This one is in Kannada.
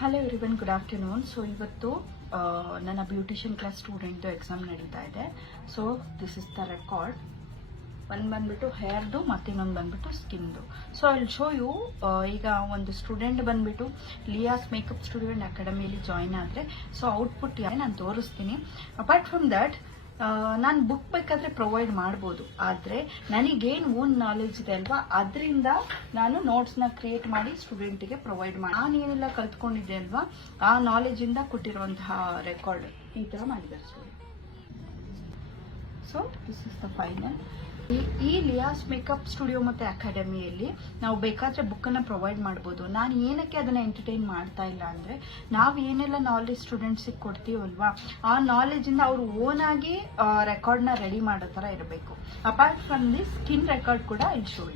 Hello everyone, good afternoon. So ಇವತ್ತು ನನ್ನ ಬ್ಯೂಟಿಷಿಯನ್ ಕ್ಲಾಸ್ ಸ್ಟೂಡೆಂಟ್ದು ಎಕ್ಸಾಮ್ ನಡೀತಾ ಇದೆ. So this is the record. ಒಂದು ಬಂದ್ಬಿಟ್ಟು ಹೇರ್ದು ಮತ್ತು ಇನ್ನೊಂದು ಬಂದ್ಬಿಟ್ಟು ಸ್ಕಿನ್ದು. So I show you. ಈಗ ಒಂದು ಸ್ಟೂಡೆಂಟ್ ಬಂದ್ಬಿಟ್ಟು ಲಿಯಾಸ್ ಮೇಕಪ್ ಸ್ಟುಡಿಯೋ ಅಂಡ್ ಅಕಾಡೆಮಿಯಲ್ಲಿ ಜಾಯಿನ್ ಆದರೆ ಸೊ ಔಟ್ಪುಟ್ ನಾನು ತೋರಿಸ್ತೀನಿ. ಅಪಾರ್ಟ್ ಫ್ರಮ್ ದಟ್ ನಾನು ಬುಕ್ ಬೇಕಾದರೆ ಪ್ರೊವೈಡ್ ಮಾಡ್ಬೋದು, ಆದರೆ ನನಗೇನು ಓನ್ ನಾಲೆಜ್ ಇದೆ ಅಲ್ವಾ, ಅದರಿಂದ ನಾನು ನೋಟ್ಸ್ನ ಕ್ರಿಯೇಟ್ ಮಾಡಿ ಸ್ಟೂಡೆಂಟಿಗೆ ಪ್ರೊವೈಡ್ ಮಾಡಿ ನಾನೇನೆಲ್ಲ ಕಲ್ತ್ಕೊಂಡಿದ್ದೆ ಅಲ್ವಾ ಆ ನಾಲೆಜಿಂದ ಕೊಟ್ಟಿರುವಂತಹ ರೆಕಾರ್ಡ್ ಈ ಥರ ಮಾಡಿದ್ದಾರೆ student. So this is the final. ಈ ಲಿಯಾಸ್ ಮೇಕಪ್ ಸ್ಟುಡಿಯೋ ಮತ್ತು ಅಕಾಡೆಮಿಯಲ್ಲಿ ನಾವು ಬೇಕಾದರೆ ಬುಕ್ಕನ್ನು ಪ್ರೊವೈಡ್ ಮಾಡ್ಬೋದು. ನಾನು ಏನಕ್ಕೆ ಅದನ್ನು ಎಂಟರ್ಟೈನ್ ಮಾಡ್ತಾ ಇಲ್ಲ ಅಂದರೆ, ನಾವು ಏನೆಲ್ಲ ನಾಲೆಜ್ ಸ್ಟೂಡೆಂಟ್ಸಿಗೆ ಕೊಡ್ತೀವಲ್ವಾ ಆ ನಾಲೆಜಿಂದ ಅವರು ಓನಾಗಿ ರೆಕಾರ್ಡ್ನ ರೆಡಿ ಮಾಡೋ ಥರ ಇರಬೇಕು. Apart from this skin record ಕೂಡ ಇಲ್ಲಿ ಶೋ